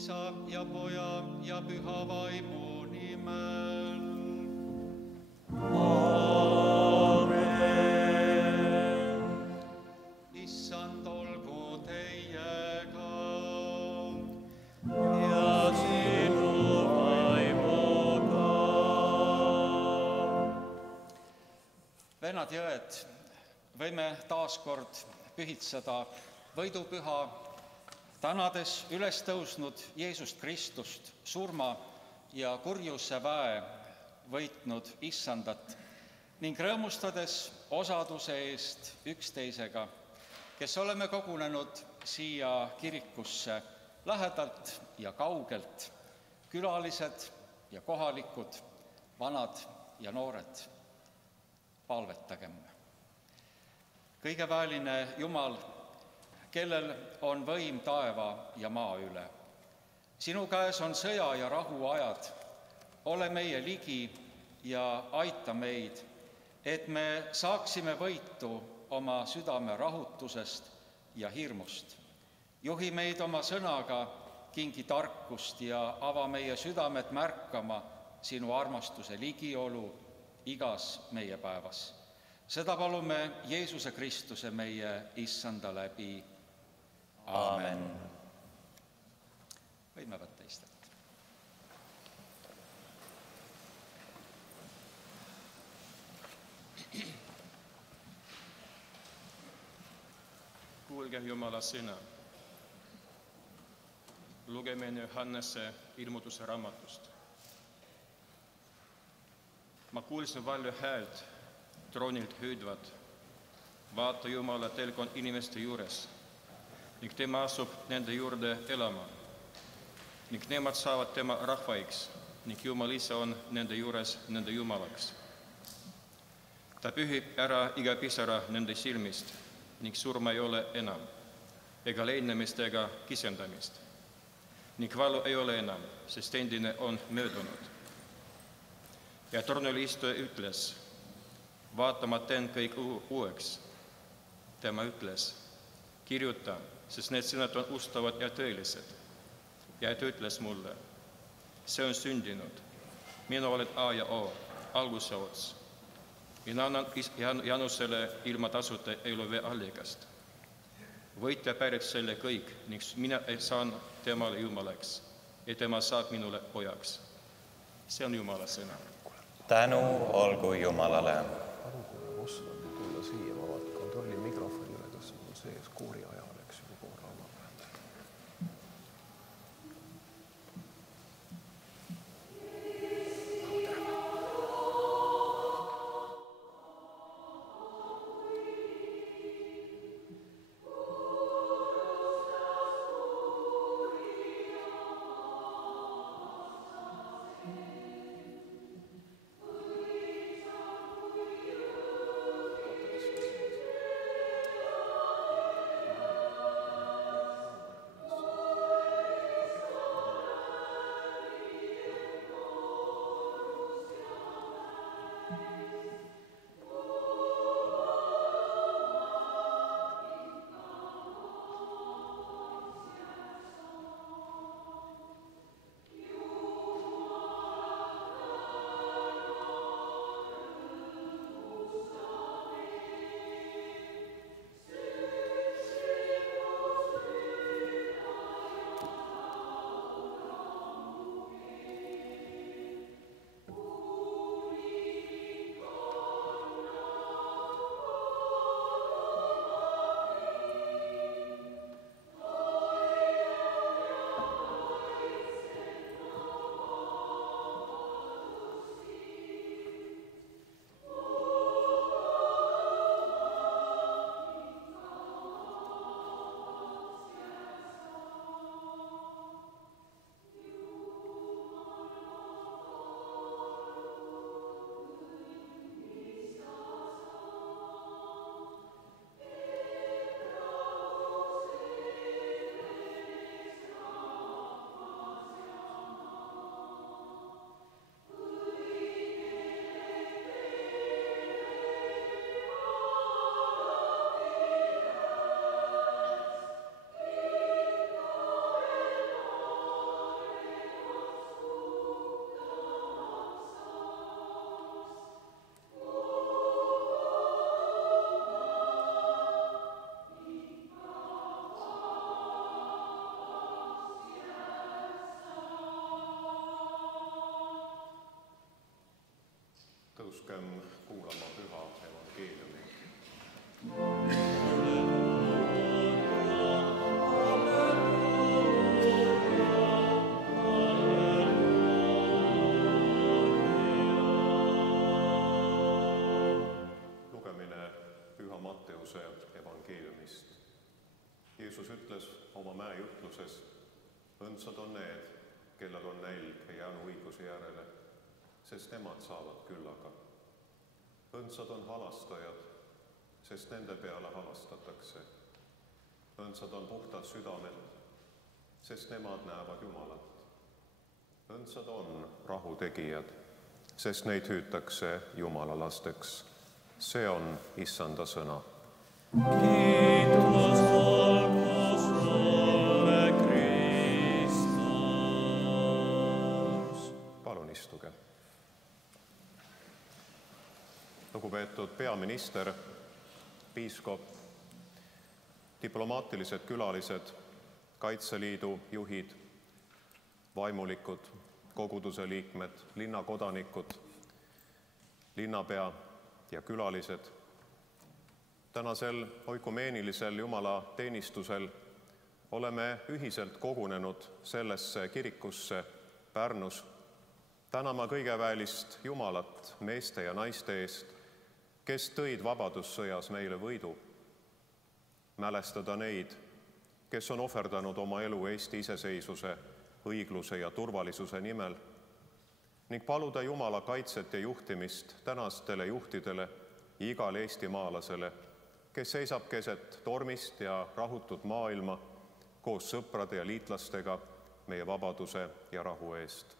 Isa ja Poja ja Püha Vaimu nimel. Amen. Issand olgu teiega. Ja sinu vaimuga. Vennad ja õed, võime taas kord pühitseda võidupüha, tänades üles tõusnud Jeesust Kristust, surma ja kurjuse väe võitnud Issandat ning rõõmustades osaduse eest üksteisega, kes oleme kogunenud siia kirikusse lähedalt ja kaugelt, külalised ja kohalikud, vanad ja noored. Palvetagem. Kõigeväeline Jumal, kellel on võim taeva ja maa üle. Sinu käes on sõja ja rahu ajad. Ole meie ligi ja aita meid, et me saaksime võitu oma südame rahutusest ja hirmust. Juhi meid oma sõnaga, kingi tarkust ja ava meie südamed märkama sinu armastuse ligiolu igas meie päevas. Seda palume Jeesuse Kristuse meie Issanda läbi. Aamen. Võime võtta istet. Kuulge Jumala sõna. Lugemine Johannese ilmutuse raamatust. Ma kuulsin valju häält troonilt hüüdvat. Vaata Jumala telg on inimeste juures ning tema asub nende juurde elama ning nemad saavad tema rahvaiks ning Jumal ise on nende juures nende Jumalaks. Ta pühib ära iga pisara nende silmist ning surma ei ole enam ega leinemist ega kisendamist ning valu ei ole enam, sest endine on möödunud. Ja tornil istuja ütles, vaata, ma teen kõik uueks. Tema ütles, kirjuta, sest need sõnad on ustavad ja tõelised. Ja ta ütles mulle, see on sündinud. Mina olen A ja O, alguse ots. Mina annan Janusele ilma tasuta eluvee allikast. Võitja pärib selle kõik ning mina saan temale Jumalaks ja tema saab minule pojaks. See on Jumala sõna. Tänu olgu Jumalale. Osvan tulla siia, ma vaatan kontrolli mikrofonile, kas on sees koori ajal, eks ju, koor avab. Markuse evangeeliumist. Jeesus ütles oma mäejutluses: õndsad on need, kellel on nälg ja jäänu õiguse järele, sest nemad saavad küllaga. Õndsad on halastajad, sest nende peale halastatakse. Õndsad on puhtad südamelt, sest nemad näevad Jumalat. Õndsad on rahutegijad, sest neid hüütakse Jumala lasteks. See on Issanda sõna. Kiitus olgu sulle, Kristus. Palun istuge. Lugupeetud peaminister, piiskop, diplomaatilised külalised, Kaitseliidu juhid, vaimulikud, koguduse liikmed, linnakodanikud, linnapea ja külalised. Tänasel oikumeenilisel Jumala teenistusel oleme ühiselt kogunenud sellesse kirikusse Pärnus tänama kõigeväelist Jumalat meeste ja naiste eest, kes tõid vabadussõjas meile võidu. Mälestada neid, kes on ohverdanud oma elu Eesti iseseisvuse, õigluse ja turvalisuse nimel ning paluda Jumala kaitset ja juhtimist tänastele juhtidele ja igale eestimaalasele, kes seisab keset tormist ja rahutut maailma koos sõprade ja liitlastega meie vabaduse ja rahu eest.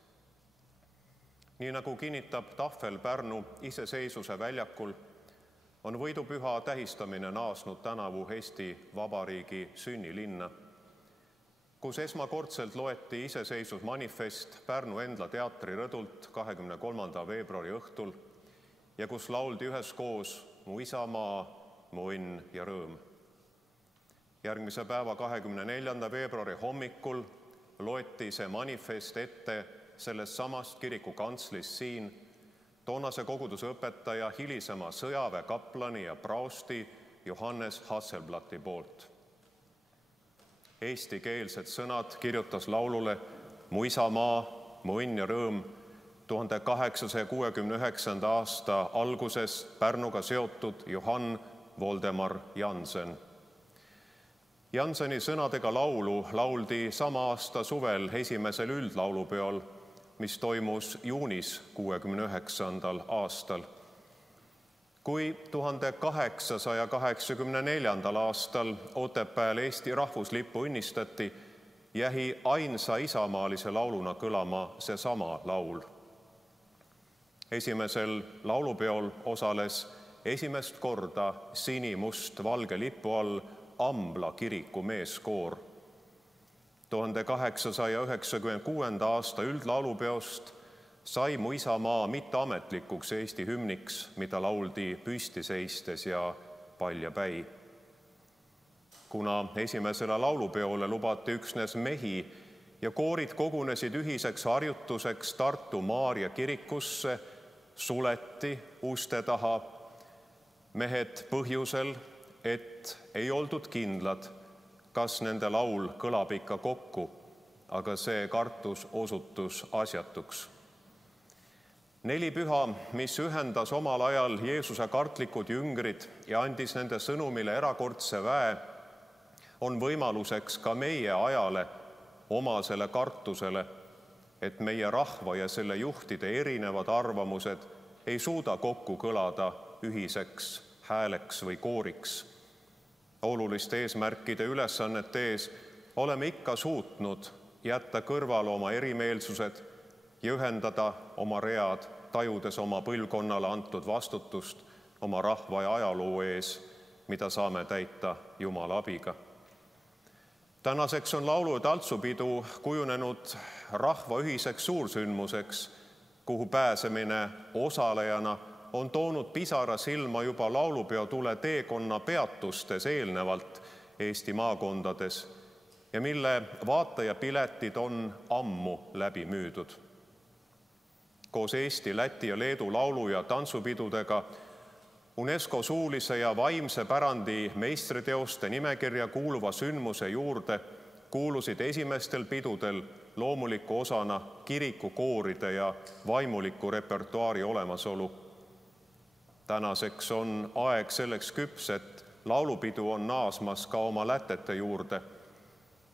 Nii nagu kinnitab tahvel Pärnu iseseisvuse väljakul, on võidupüha tähistamine naasnud tänavu Eesti Vabariigi sünnilinna, kus esmakordselt loeti iseseisvusmanifest Pärnu Endla teatri rõdult 23. veebruari õhtul ja kus lauldi üheskoos Mu isamaa, mu õnn ja rõõm. Järgmise päeva 24. veebruari hommikul loeti see manifest ette sellest samast kiriku kantslist siin toonase koguduse õpetaja, hilisema sõjaväekaplani ja praosti Johannes Hasselblatti poolt. Eestikeelsed sõnad kirjutas laulule Mu isamaa, mu õnn ja rõõm 1869. aasta alguses Pärnuga seotud Johann Voldemar Jansen. Janseni sõnadega laulu lauldi sama aasta suvel esimesel üldlaulupeol, mis toimus juunis 69. aastal. Kui 1884. aastal Otepääl Eesti rahvuslippu õnnistati, jäi ainsa isamaalise lauluna kõlama seesama laul. Esimesel laulupeol osales esimest korda sinimust-valge lipu all Ambla kiriku meeskoor. 1896. aasta üldlaulupeost sai Mu isamaa mitteametlikuks Eesti hümniks, mida lauldi püsti seistes ja paljapäi. Kuna esimesele laulupeole lubati üksnes mehi ja koorid kogunesid ühiseks harjutuseks Tartu Maarja kirikusse, suleti uste taha mehed põhjusel, et ei oldud kindlad, kas nende laul kõlab ikka kokku, aga see kartus osutus asjatuks. 4 püha, mis ühendas omal ajal Jeesuse kartlikud jüngrid ja andis nende sõnumile erakordse väe, on võimaluseks ka meie ajale omasele kartusele, et meie rahva ja selle juhtide erinevad arvamused ei suuda kokku kõlada ühiseks hääleks või kooriks. Oluliste eesmärkide ülesannete ees oleme ikka suutnud jätta kõrvale oma erimeelsused ja ühendada oma read, tajudes oma põlvkonnale antud vastutust oma rahva ja ajaloo ees, mida saame täita Jumala abiga. Tänaseks on laulu- ja tantsupidu kujunenud rahva ühiseks suursündmuseks, kuhu pääsemine osalejana on toonud pisara silma juba laulupeotule teekonna peatustes eelnevalt Eesti maakondades ja mille vaatajapiletid on ammu läbi müüdud. Koos Eesti, Läti ja Leedu laulu- ja tantsupidudega UNESCO suulise ja vaimse pärandi meistriteoste nimekirja kuuluva sündmuse juurde kuulusid esimestel pidudel loomuliku osana kirikukooride ja vaimuliku repertuaari olemasolu. Tänaseks on aeg selleks küps, et laulupidu on naasmas ka oma lätete juurde.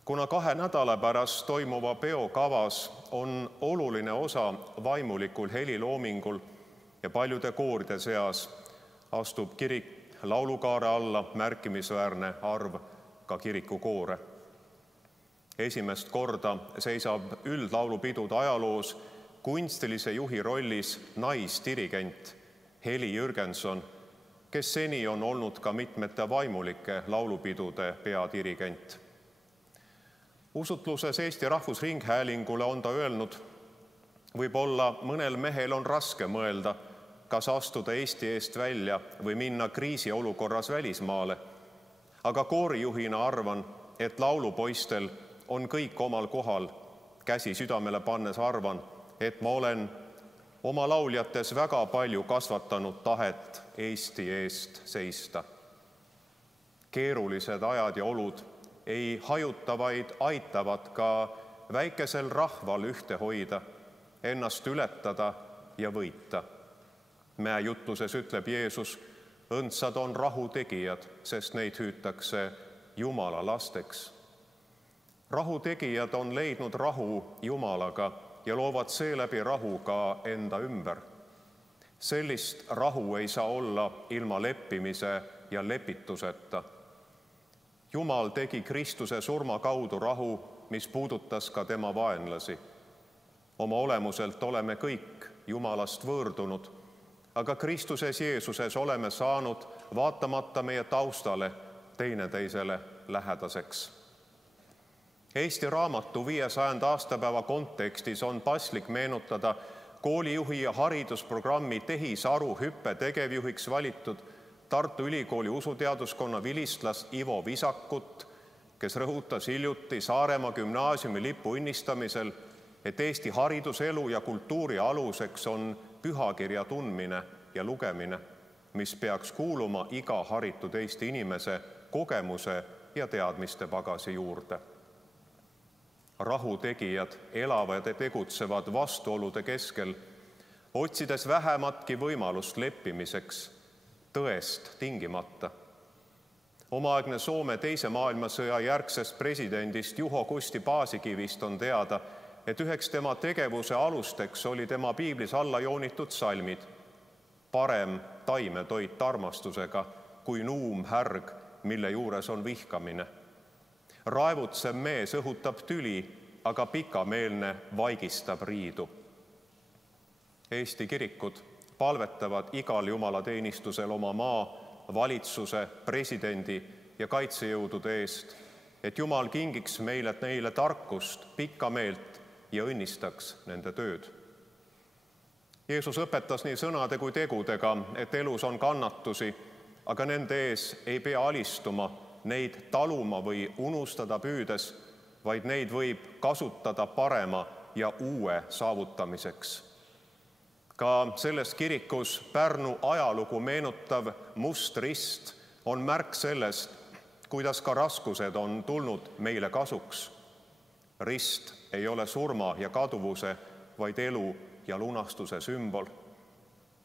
Kuna 2 nädala pärast toimuva peo kavas on oluline osa vaimulikul heliloomingul ja paljude kooride seas astub kirik laulukaare alla märkimisväärne arv ka kirikukoore. Esimest korda seisab üldlaulupidude ajaloos kunstilise juhi rollis naisdirigent Heli Jürgenson, kes seni on olnud ka mitmete vaimulike laulupidude peadirigent. Usutluses Eesti Rahvusringhäälingule on ta öelnud, võib-olla mõnel mehel on raske mõelda, kas astuda Eesti eest välja või minna kriisiolukorras välismaale. Aga koorijuhina arvan, et laulupoistel on kõik omal kohal. Käsi südamele pannes arvan, et ma olen oma lauljates väga palju kasvatanud tahet Eesti eest seista. Keerulised ajad ja olud ei hajuta, vaid aitavad ka väikesel rahval ühte hoida, ennast ületada ja võita. Mäejutluses ütleb Jeesus, õndsad on rahutegijad, sest neid hüütakse Jumala lasteks. Rahutegijad on leidnud rahu Jumalaga ja loovad seeläbi rahu ka enda ümber. Sellist rahu ei saa olla ilma leppimise ja lepituseta. Jumal tegi Kristuse surma kaudu rahu, mis puudutas ka tema vaenlasi. Oma olemuselt oleme kõik Jumalast võõrdunud, aga Kristuses Jeesuses oleme saanud, vaatamata meie taustale, teineteisele lähedaseks. Eesti Raamatu 500. aastapäeva kontekstis on paslik meenutada koolijuhi ja haridusprogrammi tehisaru hüppe tegevjuhiks valitud Tartu Ülikooli usuteaduskonna vilistlas Ivo Visakut, kes rõhutas hiljuti Saaremaa gümnaasiumi lipu õnnistamisel, et Eesti hariduselu ja kultuuri aluseks on pühakirja tundmine ja lugemine, mis peaks kuuluma iga haritud Eesti inimese kogemuse ja teadmiste pagasi juurde. Rahutegijad elavad ja tegutsevad vastuolude keskel, otsides vähematki võimalust leppimiseks, tõest tingimata. Omaaegne Soome teise maailmasõja järgsest presidendist Juho Kusti Paasikivist on teada, et üheks tema tegevuse alusteks oli tema piiblis alla joonitud salmid. Parem taimetoit armastusega kui nuum härg, mille juures on vihkamine. Raevutsev mees õhutab tüli, aga pikameelne vaigistab riidu. Eesti kirikud palvetavad igal jumalateenistusel oma maa, valitsuse, presidendi ja kaitsejõudude eest, et Jumal kingiks neile tarkust, pikka meelt ja õnnistaks nende tööd. Jeesus õpetas nii sõnade kui tegudega, et elus on kannatusi, aga nende ees ei pea alistuma, neid taluma või unustada püüdes, vaid neid võib kasutada parema ja uue saavutamiseks. Ka selles kirikus Pärnu ajalugu meenutav must rist on märk sellest, kuidas ka raskused on tulnud meile kasuks. Rist ei ole surma ja kaduvuse, vaid elu ja lunastuse sümbol.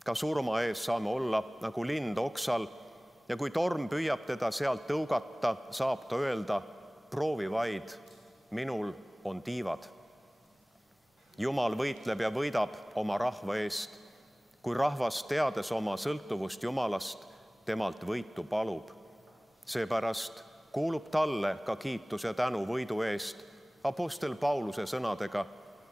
Ka surma ees saame olla nagu lind oksal ja kui torm püüab teda sealt tõugata, saab ta öelda, proovi vaid, minul on tiivad. Jumal võitleb ja võidab oma rahva eest, kui rahvas teades oma sõltuvust Jumalast, temalt võitu palub. Seepärast kuulub talle ka kiitus ja tänu võidu eest apostel Pauluse sõnadega,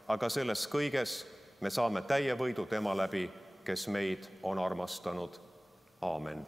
aga selles kõiges me saame täie võidu tema läbi, kes meid on armastanud. Aamen.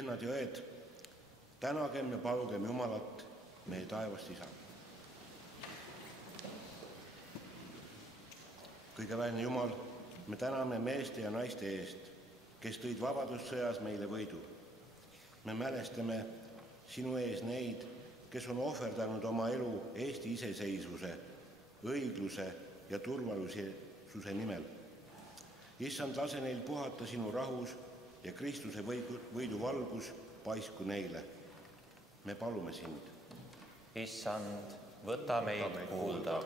vennad ja õed, tänagem ja palugem Jumalat, meie taevast Isa. Kõigeväelne Jumal, me täname meeste ja naiste eest, kes tõid vabadussõjas meile võidu. Me mälestame sinu ees neid, kes on ohverdanud oma elu Eesti iseseisvuse, õigluse ja turvalisuse nimel. Issand, lase neil puhata sinu rahus ja Kristuse võidu valgus paisku neile. Me palume sind. Issand, võta meid kuulda.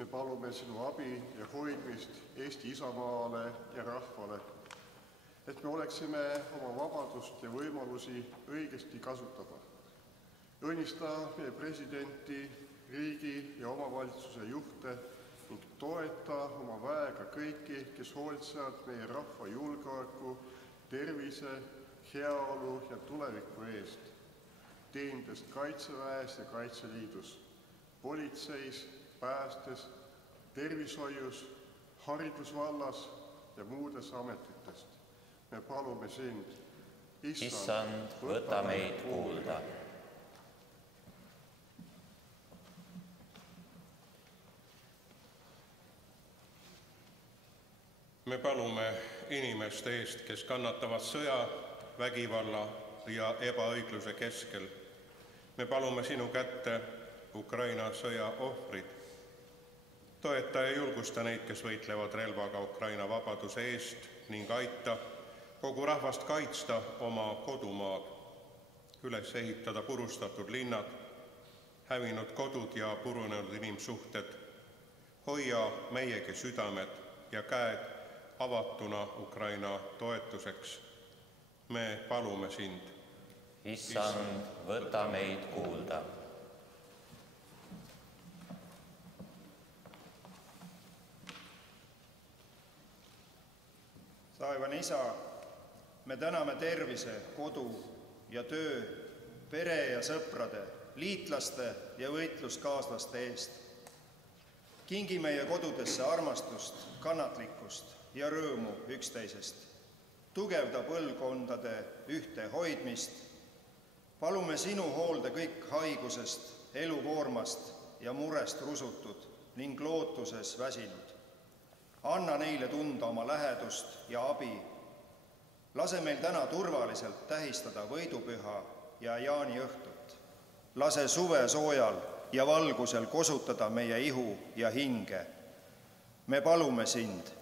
Me palume sinu abi ja hoidmist Eesti isamaale ja rahvale, et me oleksime oma vabadust ja võimalusi õigesti kasutada. Õnnista meie presidenti, riigi ja omavalitsuse juhte ning toeta oma väega kõiki, kes hoolitsevad meie rahva julgeoleku, tervise, heaolu ja tuleviku eest, teenindes Kaitseväes ja Kaitseliidus, politseis, päästes, tervishoius, haridusvallas ja muudes ametitest. Me palume sind. Issand, võta meid kuulda. Me palume inimeste eest, kes kannatavad sõja, vägivalla ja ebaõigluse keskel. Me palume sinu kätte Ukraina sõja ohvrid. Toeta ja julgusta neid, kes võitlevad relvaga Ukraina vabaduse eest ning aita kogu rahvast kaitsta oma kodumaad, üles ehitada purustatud linnad, hävinud kodud ja purunenud inimsuhted. Hoia meiegi südamed ja käed avatuna Ukraina toetuseks. Me palume sind. Issand, võta meid kuulda. Taevane Isa, me täname tervise, kodu ja töö, pere ja sõprade, liitlaste ja võitluskaaslaste eest. Kingi meie kodudesse armastust, kannatlikkust ja rõõmu üksteisest. Tugevda põlvkondade ühte hoidmist. Palume sinu hoolde kõik haigusest, elukoormast ja murest rusutud ning lootuses väsinud. Anna neile tunda oma lähedust ja abi. Lase meil täna turvaliselt tähistada võidupüha ja jaaniõhtut. Lase suve soojal ja valgusel kosutada meie ihu ja hinge. Me palume sind.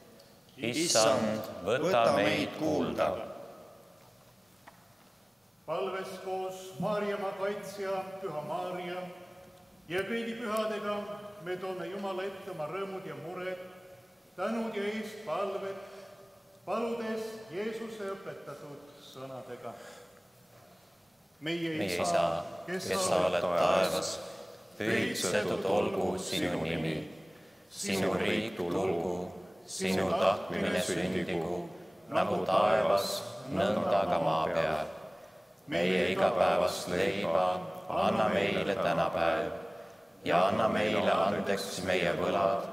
Issand, võta meid kuulda. Palves koos Maarjamaa kaitsja, Püha Maarja ja kõigi pühadega me toome Jumala ette oma rõõmud ja mured, tänud ja eest palved, paludes Jeesuse õpetatud sõnadega. Meie Isa, kes sa oled taevas, pühitsetud olgu sinu nimi. Sinu riik tulgu, sinu tahtmine sündigu, nagu taevas, nõnda ka maa peal. Meie igapäevast leiba anna meile tänapäev ja anna meile andeks meie võlad,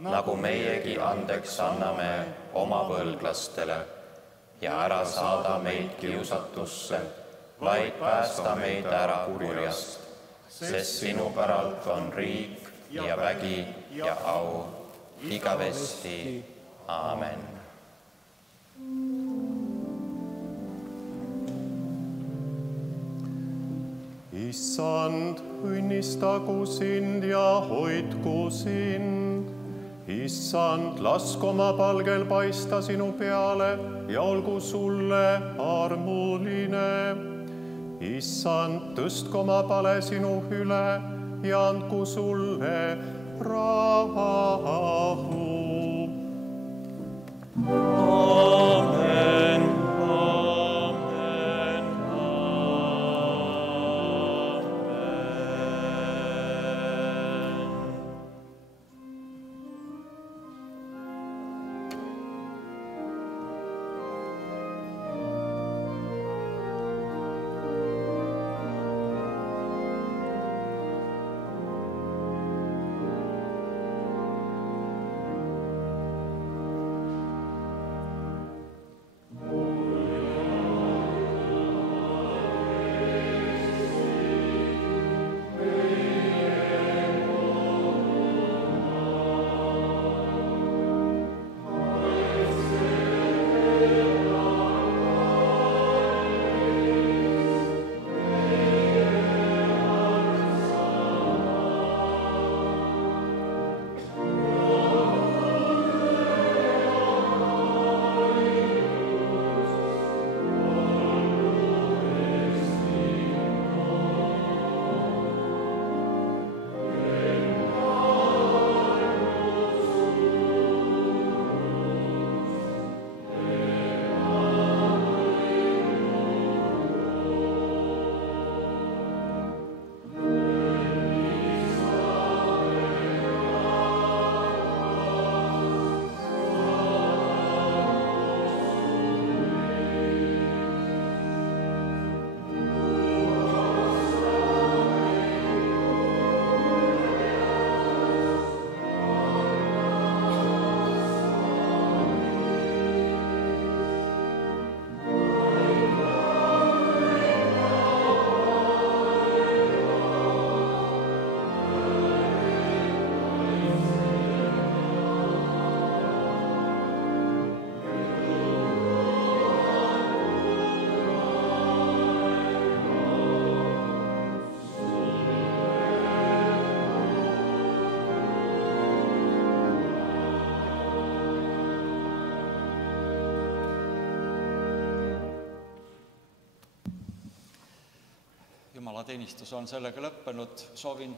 nagu meiegi andeks anname oma võlglastele ja ära saada meid kiusatusse, vaid päästa meid ära kurjast, sest sinu päralt on riik ja vägi ja au igavesti. Aamen. Issand, õnnistagu sind ja hoidku sind. Issand, lasku oma palgel paista sinu peale ja olgu sulle armuline. Issand, tõstku oma pale sinu üle ja andku sulle rahu. Aamen. jumalateenistus on sellega lõppenud. Soovin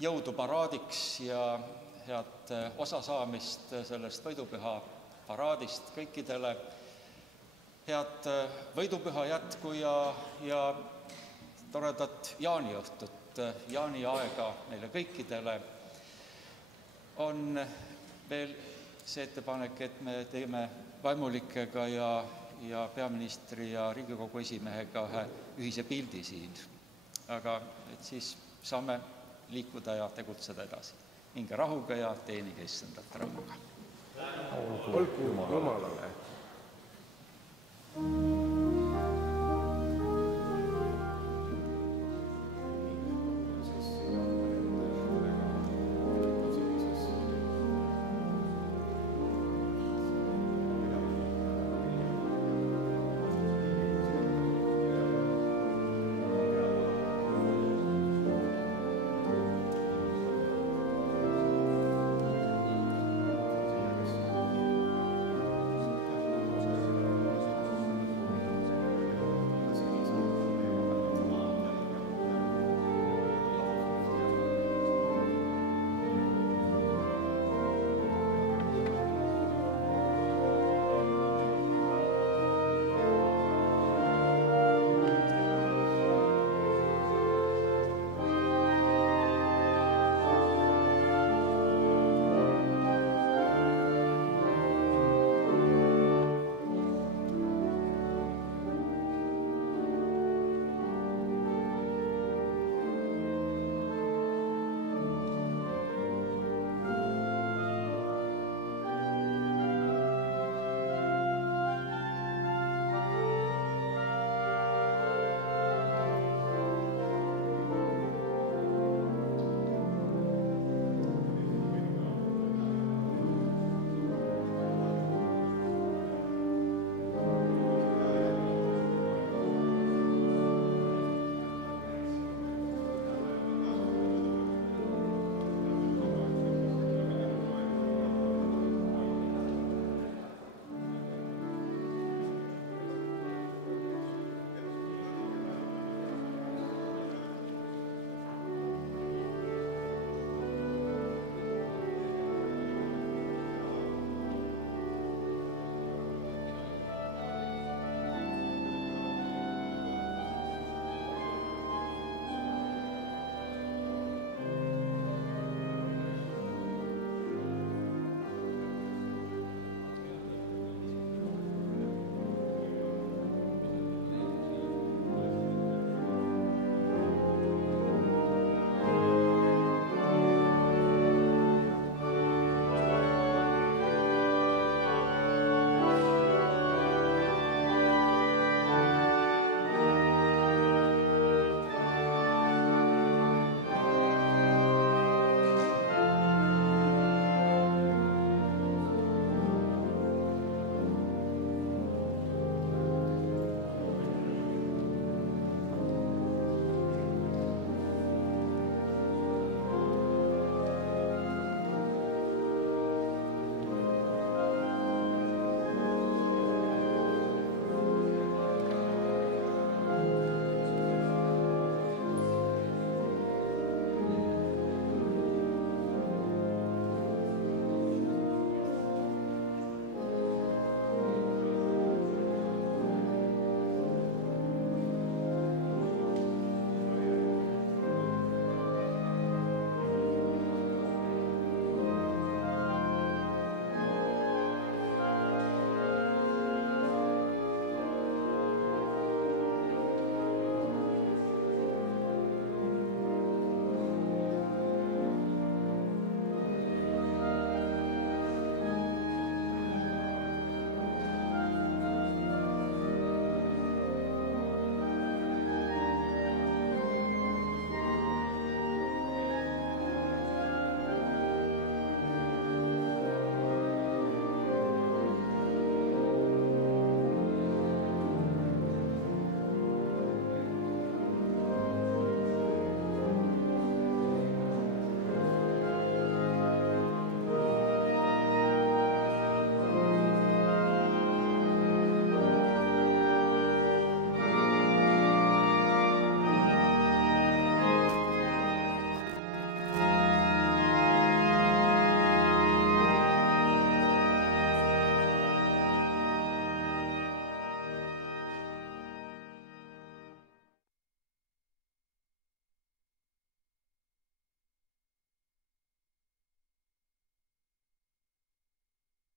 jõudu paraadiks ja head osasaamist sellest võidupüha paraadist kõikidele. Head võidupüha jätku ja toredat jaaniõhtut, jaaniaega meile kõikidele. On veel see ettepanek, et me teeme vaimulikega ja peaministri ja Riigikogu esimehega ühe ühise pildi siin. Aga et siis saame liikuda ja tegutseda edasi. Minge rahuga ja teenige Issandat rõõmuga. Olgu Jumalale.